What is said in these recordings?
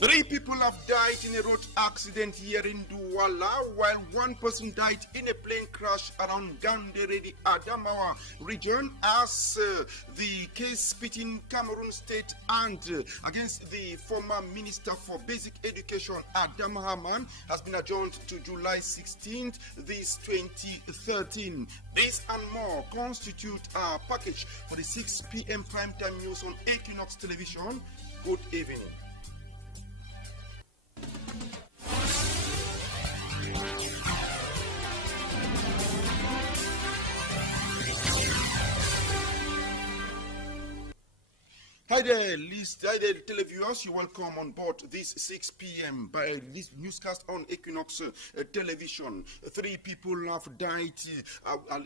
3 people have died in a road accident here in Douala, while 1 person died in a plane crash around Gandere, the Adamawa region, as the case between Cameroon State and against the former Minister for Basic Education, Adama Haman, has been adjourned to July 16th, this 2013. This and more constitute our package for the 6 p.m. primetime news on Equinox Television. Good evening. Hi there, televiewers. You're welcome on board this 6 p.m. by this newscast on Equinox Television. 3 people have died,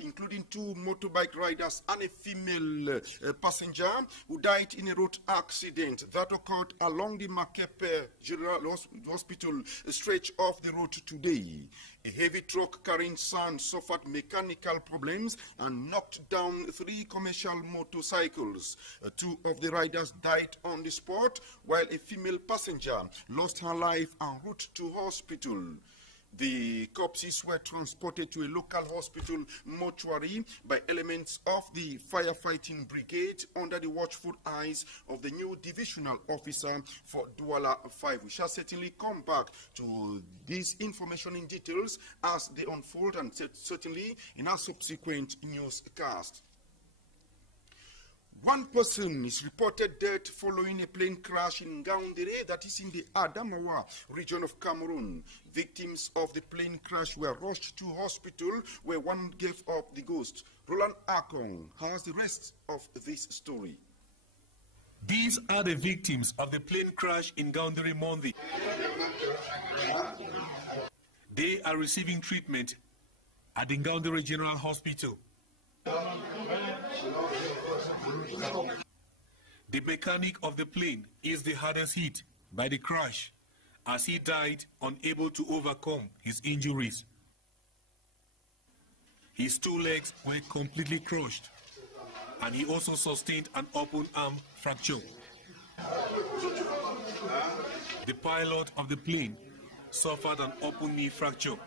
including 2 motorbike riders and a female passenger who died in a road accident that occurred along the Makepe General Hospital stretch of the road today. A heavy truck carrying sand suffered mechanical problems and knocked down 3 commercial motorcycles. 2 of the riders died on the spot, while a female passenger lost her life en route to hospital. The corpses were transported to a local hospital mortuary by elements of the firefighting brigade under the watchful eyes of the new divisional officer for Douala 5. We shall certainly come back to this information in details as they unfold, and certainly in our subsequent newscast. 1 person is reported dead following a plane crash in Gaoundéré, that is in the Adamawa region of Cameroon. Victims of the plane crash were rushed to hospital, where 1 gave up the ghost. Roland Akong has the rest of this story. These are the victims of the plane crash in Gaoundéré Monday. They are receiving treatment at the Gaoundéré General Hospital. The mechanic of the plane is the hardest hit by the crash, as he died unable to overcome his injuries. His 2 legs were completely crushed, and he also sustained an open arm fracture. The pilot of the plane suffered an open knee fracture.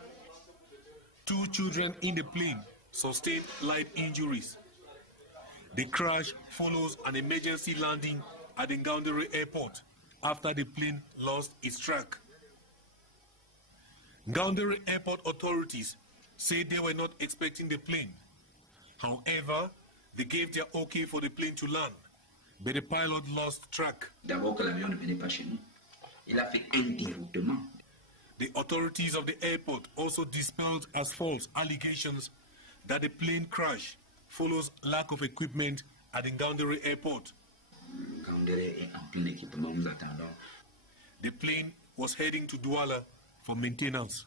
2 children in the plane sustained light injuries. The crash follows an emergency landing at the Gaoundéré Airport after the plane lost its track. Gaoundéré Airport authorities say they were not expecting the plane. However, they gave their okay for the plane to land, but the pilot lost track. D'abord que l'avion ne venait pas chez nous, il a fait un déroutement. The authorities of the airport also dispelled as false allegations that the plane crash follows lack of equipment at the Gaoundéré Airport. Gaoundéré est en plein équipement, nous attendons. The plane was heading to Douala for maintenance.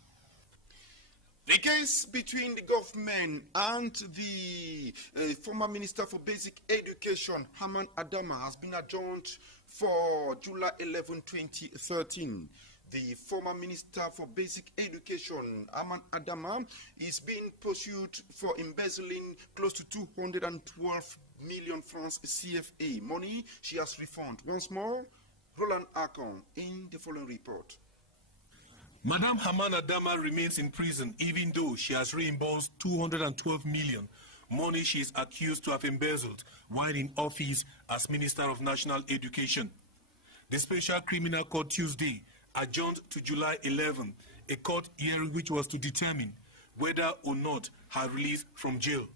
The case between the government and the former Minister for Basic Education, Haman Adama, has been adjourned for July 11, 2013. The former Minister for Basic Education, Haman Adama, is being pursued for embezzling close to 212 million francs CFA money she has refunded. Once more, Roland Akon in the following report. Madame Haman Adama remains in prison even though she has reimbursed 212 million, money she is accused to have embezzled while in office as Minister of National Education. The Special Criminal Court Tuesday adjourned to July 11, a court hearing which was to determine whether or not her release from jail.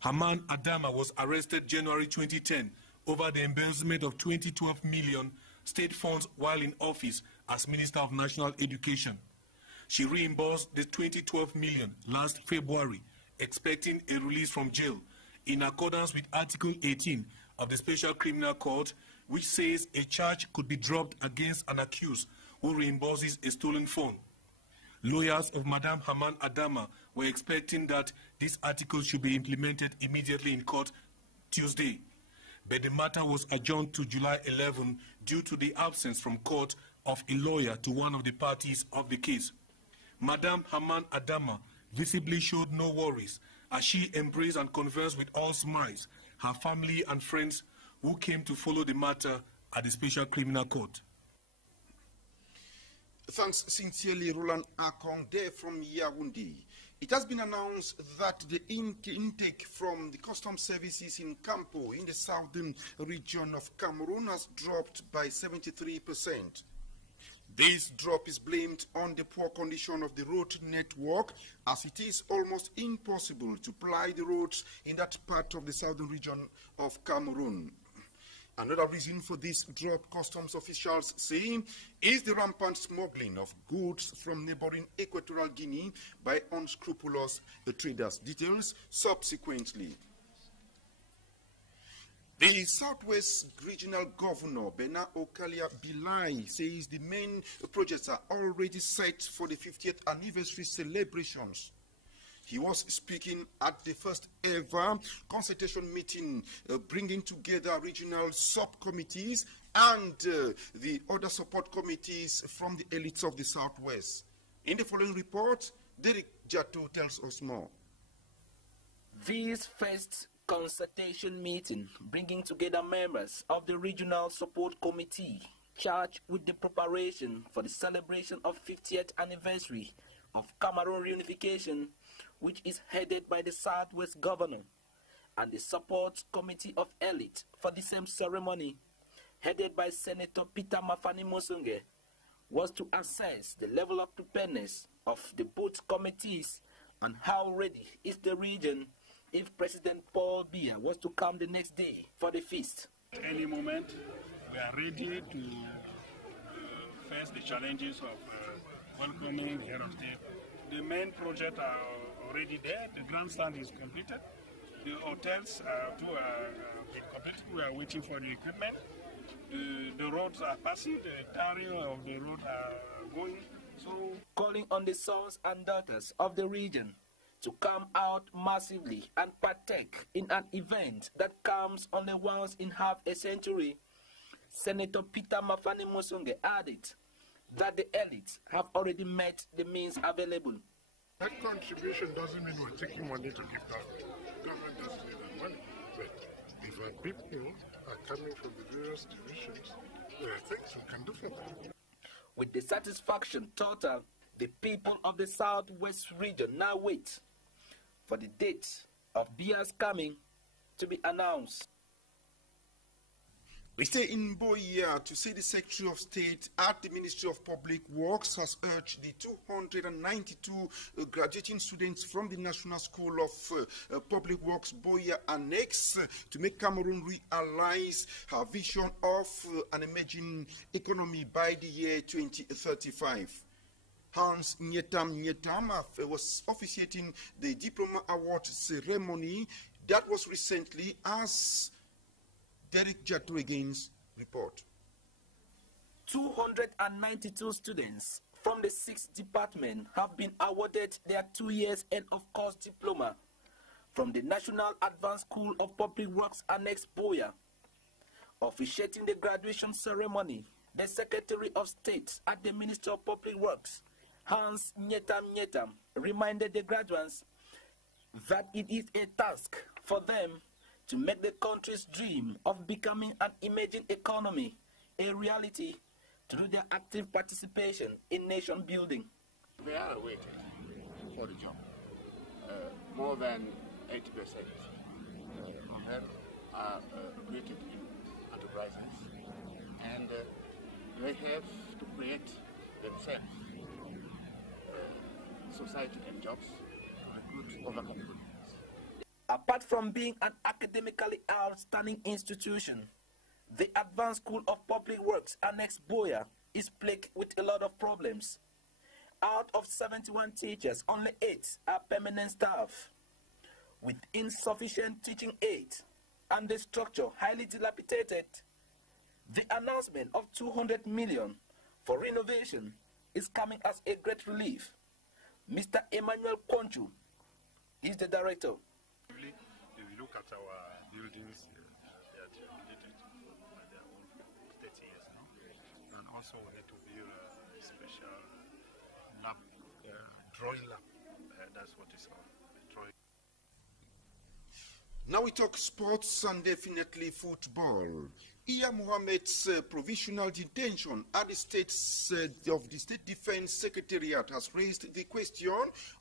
Haman Adama was arrested January 2010 over the embezzlement of 2012 million state funds while in office as Minister of National Education. She reimbursed the 2012 million last February, expecting a release from jail in accordance with Article 18 of the Special Criminal Court, which says a charge could be dropped against an accused who reimburses a stolen fund. Lawyers of Madame Haman Adama were expecting that this article should be implemented immediately in court Tuesday, but the matter was adjourned to July 11 due to the absence from court of a lawyer to one of the parties of the case. Madame Haman Adama visibly showed no worries as she embraced and conversed with all smiles her family and friends who came to follow the matter at the Special Criminal Court. Thanks sincerely, Roland Akong, there from Yaoundé. It has been announced that the intake from the customs services in Campo, in the southern region of Cameroon, has dropped by 73%. This drop is blamed on the poor condition of the road network, as it is almost impossible to ply the roads in that part of the southern region of Cameroon. Another reason for this drop, customs officials say, is the rampant smuggling of goods from neighboring Equatorial Guinea by unscrupulous traders. Details subsequently. The Southwest Regional Governor, Bernard Okalia Bilai, says the main projects are already set for the 50th anniversary celebrations. He was speaking at the first ever consultation meeting, bringing together regional subcommittees and the other support committees from the elites of the Southwest. In the following report, Derek Jato tells us more. This first consultation meeting, bringing together members of the Regional Support Committee charged with the preparation for the celebration of 50th anniversary of Cameroon reunification, which is headed by the Southwest Governor, and the Support Committee of Elite for the same ceremony, headed by Senator Peter Mafani Musunge, was to assess the level of preparedness of the both committees and how ready is the region if President Paul Biya was to come the next day for the feast. At any moment, we are ready to face the challenges of welcoming the head of state. The main projects are already there. The grandstand is completed. The hotels too are been completed. We are waiting for the equipment. The roads are passing. The tarring of the road are going. So, calling on the sons and daughters of the region to come out massively and partake in an event that comes only once in half a century, Senator Peter Mafani Musunge added that the elites have already met the means available. That contribution doesn't mean we're taking money to give that. Government doesn't need that money. But if our people are coming from the various divisions, there are things we can do for them. With the satisfaction total, the people of the Southwest region now wait for the date of Biya's coming to be announced. We stay in Buea to see the Secretary of State at the Ministry of Public Works has urged the 292 graduating students from the National School of Public Works Buea Annex to make Cameroon realize her vision of an emerging economy by the year 2035. Hans Nyetam was officiating the Diploma Award ceremony that was recently, as Derek Jato again's report. 292 students from the 6th department have been awarded their 2 years end of course diploma from the National Advanced School of Public Works Annex Buea. Officiating the graduation ceremony, the Secretary of State at the Ministry of Public Works, Hans Nyetam, reminded the graduates that it is a task for them to make the country's dream of becoming an emerging economy a reality through their active participation in nation building. They are awaited for the job. More than 80% of them are created in enterprises, and they have to create themselves society and jobs to recruit other companies. Apart from being an academically outstanding institution, the Advanced School of Public Works Annex Buea is plagued with a lot of problems. Out of 71 teachers, only 8 are permanent staff. With insufficient teaching aids and the structure highly dilapidated, the announcement of 200 million for renovation is coming as a great relief. Mr. Emmanuel Konchu is the director. if you look at our buildings, they are dilapidated by their own 30 years now. And also we need to build a special lab, drawing lab. That's what it's called, drawing. Now we talk sports and definitely football. Iya Mohammed's provisional detention at the State Defense Secretariat has raised the question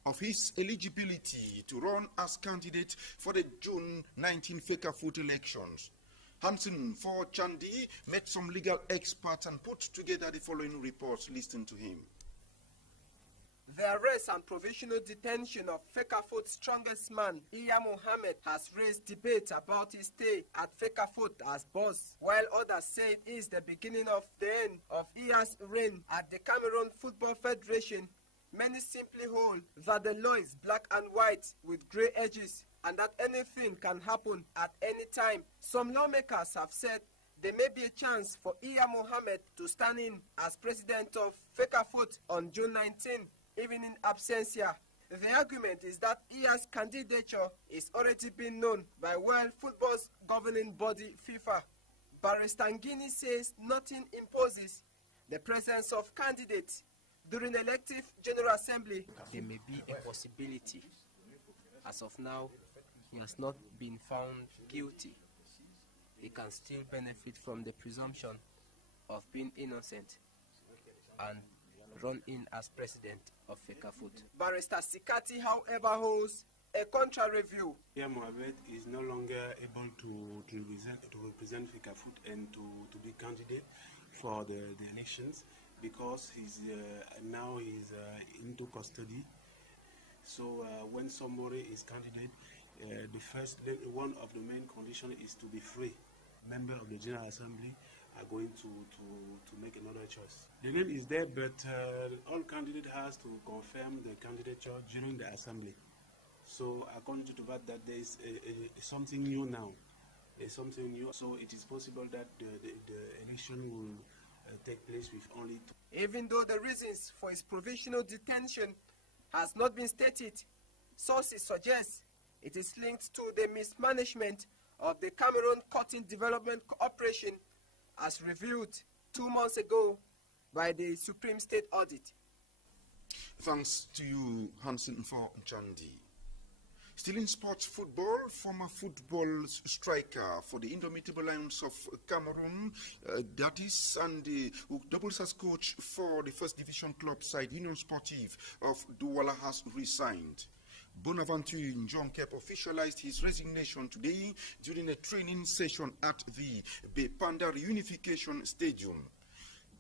of his eligibility to run as candidate for the June 19 Fecafoot elections. Hansen for Chandi met some legal experts and put together the following reports. Listen to him. The arrest and provisional detention of Fecafoot's strongest man, Iya Mohammed, has raised debate about his stay at Fecafoot as boss, while others say it is the beginning of the end of Iya's reign at the Cameroon Football Federation. Many simply hold that the law is black and white with grey edges and that anything can happen at any time. Some lawmakers have said there may be a chance for Iya Mohammed to stand in as president of Fecafoot on June 19. Even in absentia. The argument is that Iya's candidature is already been known by World Football's governing body, FIFA. Barrister Ngini says nothing imposes the presence of candidates during elective General Assembly. There may be a possibility. As of now, he has not been found guilty. He can still benefit from the presumption of being innocent and run in as president of Fecafoot. Barrister Sikati, however, holds a contrary view. Iya Mohammed is no longer able to represent Fecafoot and to be candidate for the elections because now he's into custody. So when somebody is candidate, one of the main conditions is to be free. Member of the General Assembly are going to make another choice. The name is there, but all candidate has to confirm the candidature during the assembly. So according to that there is something new now. There's something new, so it is possible that the election will take place with only two. Even though the reasons for his provisional detention has not been stated, sources suggest it is linked to the mismanagement of the Cameroon Cotton Development Corporation as reviewed 2 months ago by the Supreme State Audit. Thanks to you, Hansen for Chandi. Still in sports football, former football striker for the Indomitable Lions of Cameroon, that is, and who doubles as coach for the first division club side, Union Sportive of Douala, has resigned. Bonaventure Njonkep officialized his resignation today during a training session at the Bepanda Reunification Stadium.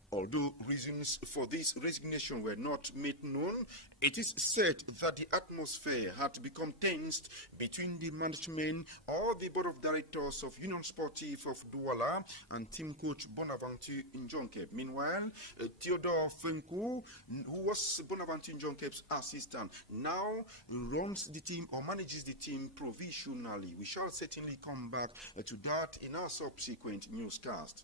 Although reasons for this resignation were not made known, it is said that the atmosphere had become tensed between the management or the board of directors of Union Sportive of Douala and team coach Bonaventure Njonkep. Meanwhile, Theodore Fenko, who was Bonaventure Njonkep's assistant, now runs the team or manages the team provisionally. We shall certainly come back to that in our subsequent newscast.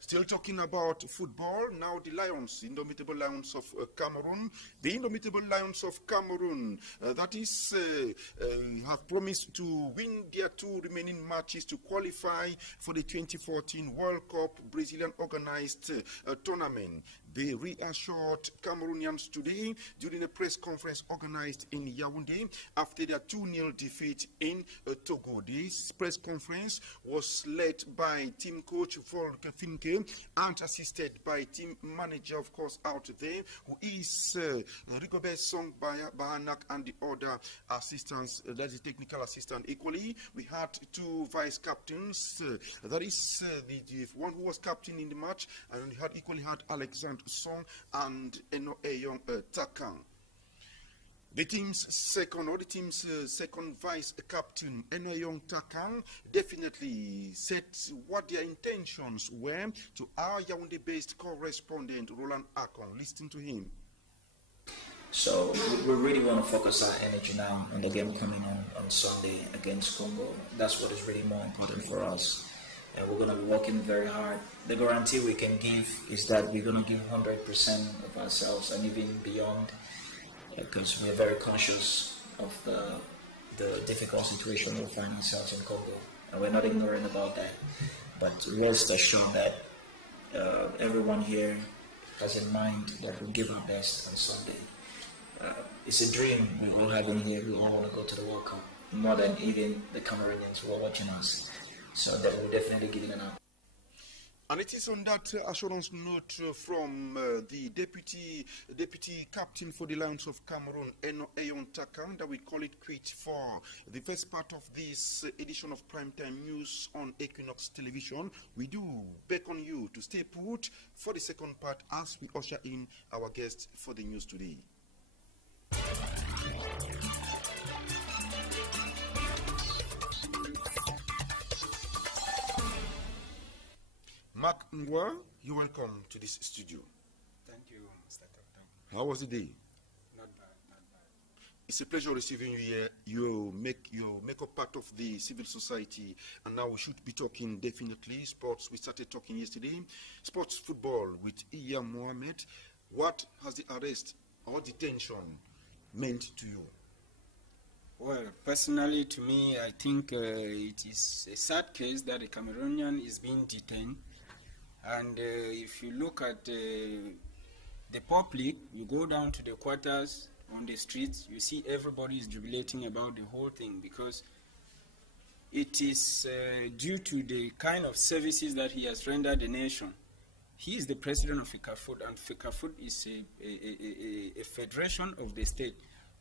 Still talking about football, now the Lions, Indomitable Lions of Cameroon. The Indomitable Lions of Cameroon, that is, have promised to win their 2 remaining matches to qualify for the 2014 World Cup Brazilian organized tournament. They reassured Cameroonians today during a press conference organized in Yaoundé after their 2-0 defeat in Togo. This press conference was led by team coach Volker Finke and assisted by team manager, of course, out there, who is Rigobert Song Bahanak and the other assistants, that's the technical assistant. Equally, we had 2 vice captains, that is the one who was captain in the match, and we had equally had Alexandre Song and Eno Eyong Takang. The team's second vice captain, Eno Eyong Takang, definitely said what their intentions were to our Yaoundé-based correspondent, Roland Akon. Listen to him. So we really want to focus our energy now on the game coming on Sunday against Congo. That's what is really more important for us. And we're going to be working very hard. The guarantee we can give is that we're going to give 100% of ourselves and even beyond, because we're very conscious of the difficult situation we find ourselves in Congo, and we're not ignoring about that. But rest assured that everyone here has in mind that we'll give our best on Sunday. It's a dream we all have in here. We all want to go to the World Cup, more than even the Cameroonians who are watching us. So that will definitely give it an up. And it is on that assurance note from the deputy captain for the Lions of Cameroon, Eno Eyon Takan, that we call it quit for the first part of this edition of Primetime News on Equinox Television. We do beckon you to stay put for the second part as we usher in our guest for the news today. Mark Ngwa, you're welcome to this studio. Thank you, Mr. Captain. How was the day? Not bad, not bad. It's a pleasure receiving you here. You make up part of the civil society, and now we should be talking definitely sports. We started talking yesterday. Sports football with Iya Mohammed. What has the arrest or detention meant to you? Well, personally to me, I think it is a sad case that a Cameroonian is being detained. And if you look at the public, you go down to the quarters on the streets, you see everybody is jubilating about the whole thing because it is due to the kind of services that he has rendered the nation. He is the president of FECAFOOT, and FECAFOOT is a federation of the state,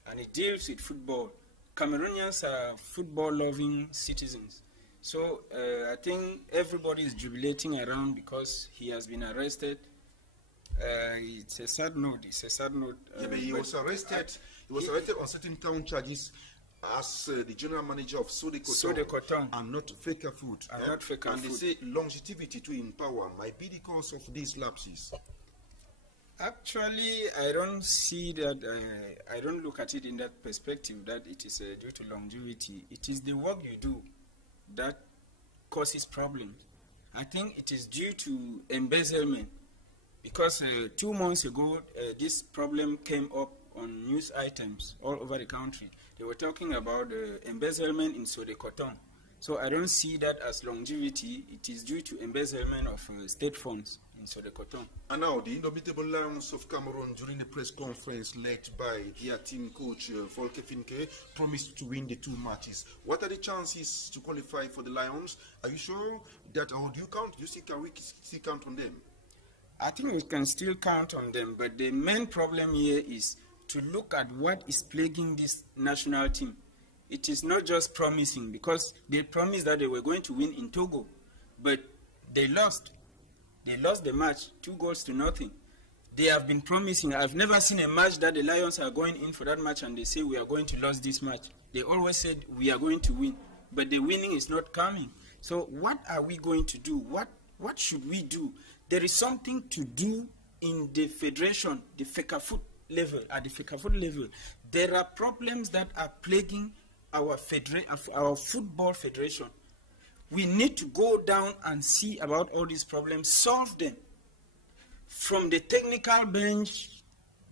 and it deals with football. Cameroonians are football-loving citizens. So I think everybody is jubilating around because he has been arrested. It's a sad note. It's a sad note. Yeah, but he was arrested. He was arrested on certain town charges as the general manager of Sodecoton, and not FECAFOOT. Not FECAFOOT. And they say longevity to in power might be the cause of these lapses. Actually, I don't see that. I don't look at it in that perspective that it is due to longevity. It is the work you do that causes problems. I think it is due to embezzlement because 2 months ago this problem came up on news items all over the country. They were talking about embezzlement in Sodecoton. So I don't see that as longevity. It is due to embezzlement of state funds in Sodecoton. And now the indomitable Lions of Cameroon, during a press conference led by their team coach Volker Finke, promised to win the 2 matches. What are the chances to qualify for the Lions? Are you sure that, or do you count? Can we still count on them? I think we can still count on them, but the main problem here is to look at what is plaguing this national team. It is not just promising, because they promised that they were going to win in Togo, but they lost. They lost the match, 2-0. They have been promising. I've never seen a match that the Lions are going in for that match and they say we are going to lose this match. They always said we are going to win, but the winning is not coming. So what are we going to do? What should we do? There is something to do in the federation, the FECAFOOT level. At the FECAFOOT level, there are problems that are plaguing our football federation. We need to go down and see about all these problems, solve them. From the technical bench,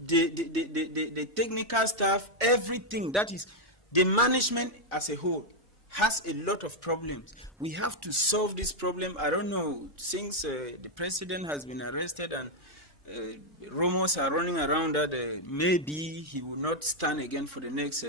the technical staff, everything, that is, the management as a whole has a lot of problems. We have to solve this problem. I don't know, since the president has been arrested and rumors are running around that maybe he will not stand again for the next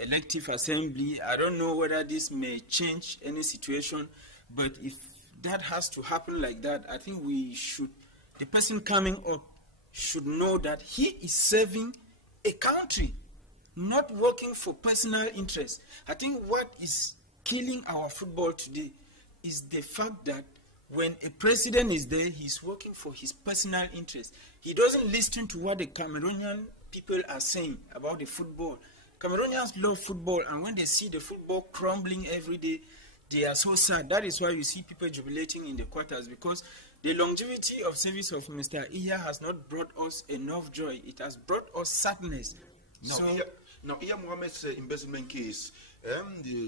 elective assembly. I don't know whether this may change any situation, but if that has to happen like that, I think the person coming up should know that he is serving a country, not working for personal interest. I think what is killing our football today is the fact that when a president is there, he's working for his personal interest. He doesn't listen to what the Cameroonian people are saying about the football. Cameroonians love football, and when they see the football crumbling every day, they are so sad. That is why you see people jubilating in the quarters, because the longevity of service of Mr. Iya has not brought us enough joy. It has brought us sadness. Now, Iya Mohammed's embezzlement case,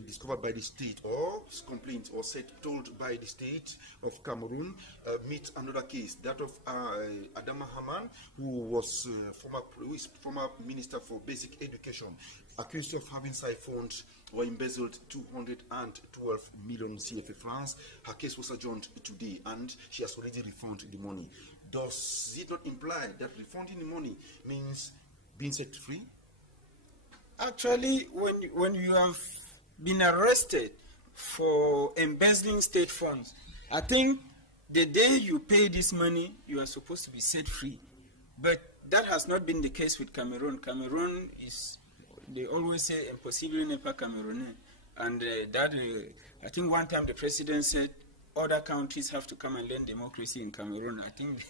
discovered by the state, or complaint or told by the state of Cameroon, meets another case, that of Adama Haman, who is former Minister for Basic Education, accused of having siphoned or embezzled 212 million CFA francs. Her case was adjourned today, and she has already refunded the money. Does it not imply that refunding the money means being set free? Actually, when you have been arrested for embezzling state funds, I think the day you pay this money, you are supposed to be set free. But that has not been the case with Cameroon. Cameroon is, they always say, impossible ne pas Camerounais. And I think one time the president said, other countries have to come and learn democracy in Cameroon. I think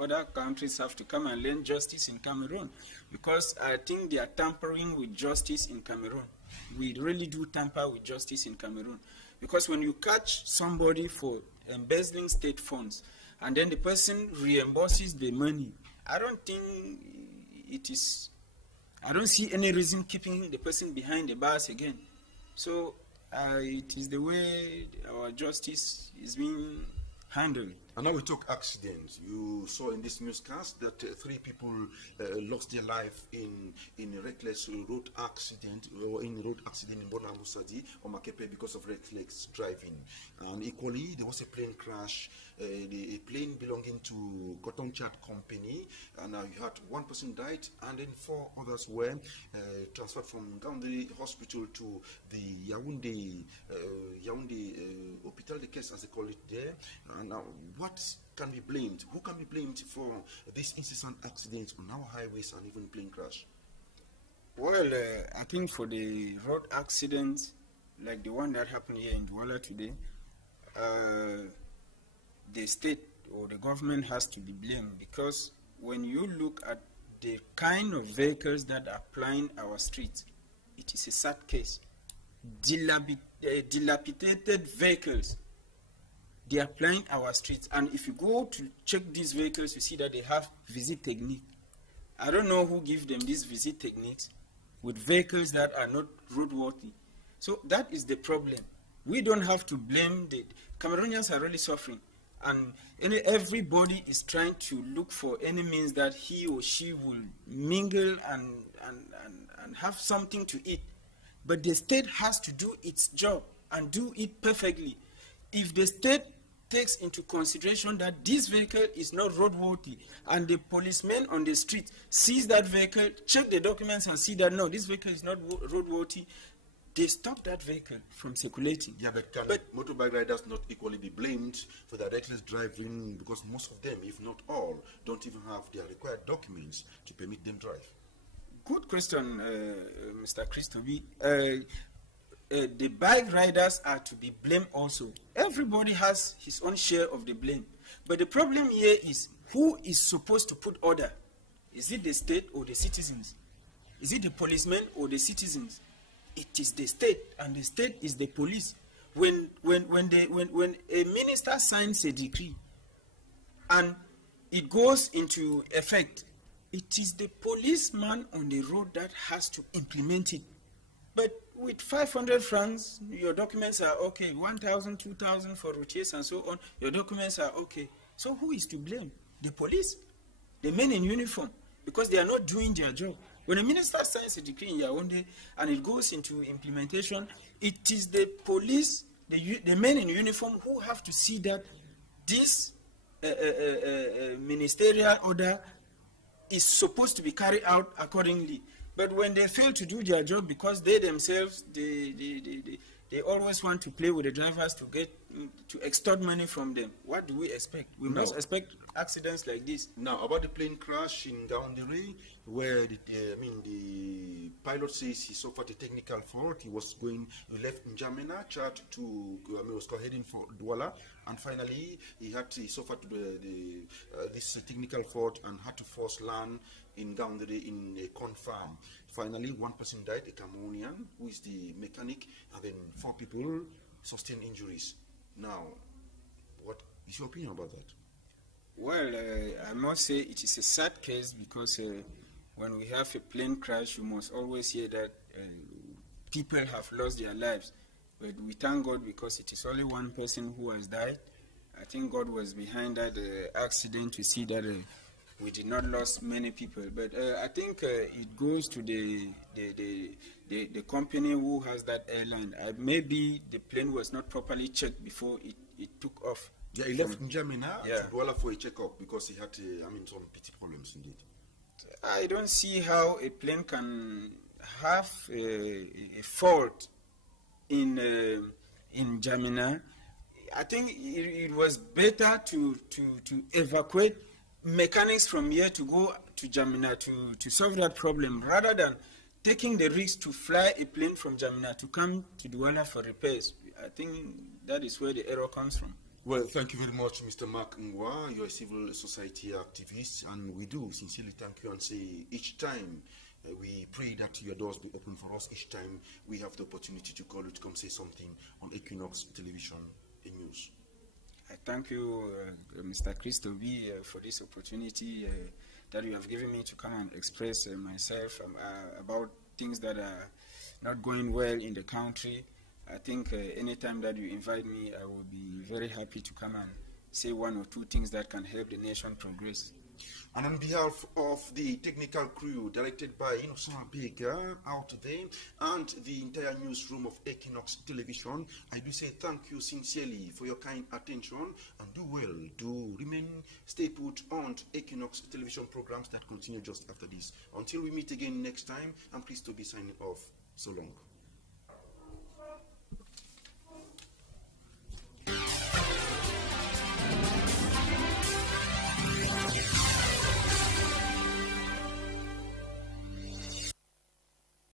other countries have to come and learn justice in Cameroon, because I think they are tampering with justice in Cameroon. We really do tamper with justice in Cameroon, because when you catch somebody for embezzling state funds and then the person reimburses the money, I don't think it is, I don't see any reason keeping the person behind the bars again. So it is the way our justice is being handled. And now we talk accidents. You saw in this newscast that 3 people lost their life in a reckless road accident, or in a road accident in Bona Musadi or Makepe because of reckless driving. And equally, there was a plane crash, a plane belonging to Cotton Chat Company, and you had 1 person died, and then 4 others were transferred from Gaoundé Hospital to the Yaoundé Hôpital de Caisse, as they call it there. And now, what can be blamed? Who can be blamed for these incessant accidents on our highways and even plane crash? Well, I think for the road accidents, like the one that happened here in Douala today, the state or the government has to be blamed, because when you look at the kind of vehicles that are plying our streets, it is a sad case. Dilapidated vehicles, they are plying our streets, and if you go to check these vehicles, you see that they have visit technique. I don't know who gives them these visit techniques with vehicles that are not roadworthy. So that is the problem. We don't have to blame the Cameroonians are really suffering, and everybody is trying to look for any means that he or she will mingle and have something to eat. But the state has to do its job and do it perfectly. If the state takes into consideration that this vehicle is not roadworthy, and the policeman on the street sees that vehicle, check the documents and see that no, this vehicle is not roadworthy, they stop that vehicle from circulating. Yeah, but can motorbike riders not equally be blamed for their reckless driving, because most of them, if not all, don't even have their required documents to permit them drive? Good question, Mr. Christobi. The bike riders are to be blamed also. Everybody has his own share of the blame. But the problem here is, who is supposed to put order? Is it the state or the citizens? Is it the policemen or the citizens? It is the state, and the state is the police. When a minister signs a decree and it goes into effect, it is the policeman on the road that has to implement it. But with 500 francs, your documents are okay. 1,000, 2,000 for routiers and so on, your documents are okay. So who is to blame? The police, the men in uniform, because they are not doing their job. When a minister signs a decree in Yaoundé and it goes into implementation, it is the police, the men in uniform, who have to see that this ministerial order is supposed to be carried out accordingly. But when they fail to do their job, because they themselves, they always want to play with the drivers to extort money from them, what do we expect? We must expect accidents like this. Now, about the plane crash in Gaoundé, where the pilot says he suffered a technical fault. He left N'Djamena, Chad was heading for Douala, and finally he suffered this technical fault and had to force land in Gaoundé in a corn farm. Finally, 1 person died, a Cameroonian, who is the mechanic, and then 4 people sustained injuries. Now, what is your opinion about that? Well, I must say it is a sad case, because when we have a plane crash, you must always hear that people have lost their lives. But we thank God, because it is only 1 person who has died. I think God was behind that accident to see that we did not lose many people. But I think it goes to the company who has that airline. Maybe the plane was not properly checked before it took off. Yeah, he left N'Djamena to Douala for a checkup because he had some petty problems indeed. I don't see how a plane can have a fault in N'Djamena I think it was better to evacuate mechanics from here to go to Jamina to solve that problem, rather than taking the risk to fly a plane from Jamina to come to Douala for repairs. I think that is where the error comes from. Well, thank you very much, Mr. Mark Ngwa. You're a civil society activist, and we do sincerely thank you and say each time we pray that your doors be open for us. Each time we have the opportunity to call you to come say something on Equinox Television News. I thank you, Mr. Christo B, for this opportunity that you have given me to come and express myself about things that are not going well in the country. I think anytime that you invite me, I will be very happy to come and say one or two things that can help the nation progress. And on behalf of the technical crew directed by Innocent Baker out there and the entire newsroom of Equinox Television, I do say thank you sincerely for your kind attention, and do well, do remain stay put on Equinox Television programs that continue just after this. Until we meet again next time, I'm pleased to be signing off. So long.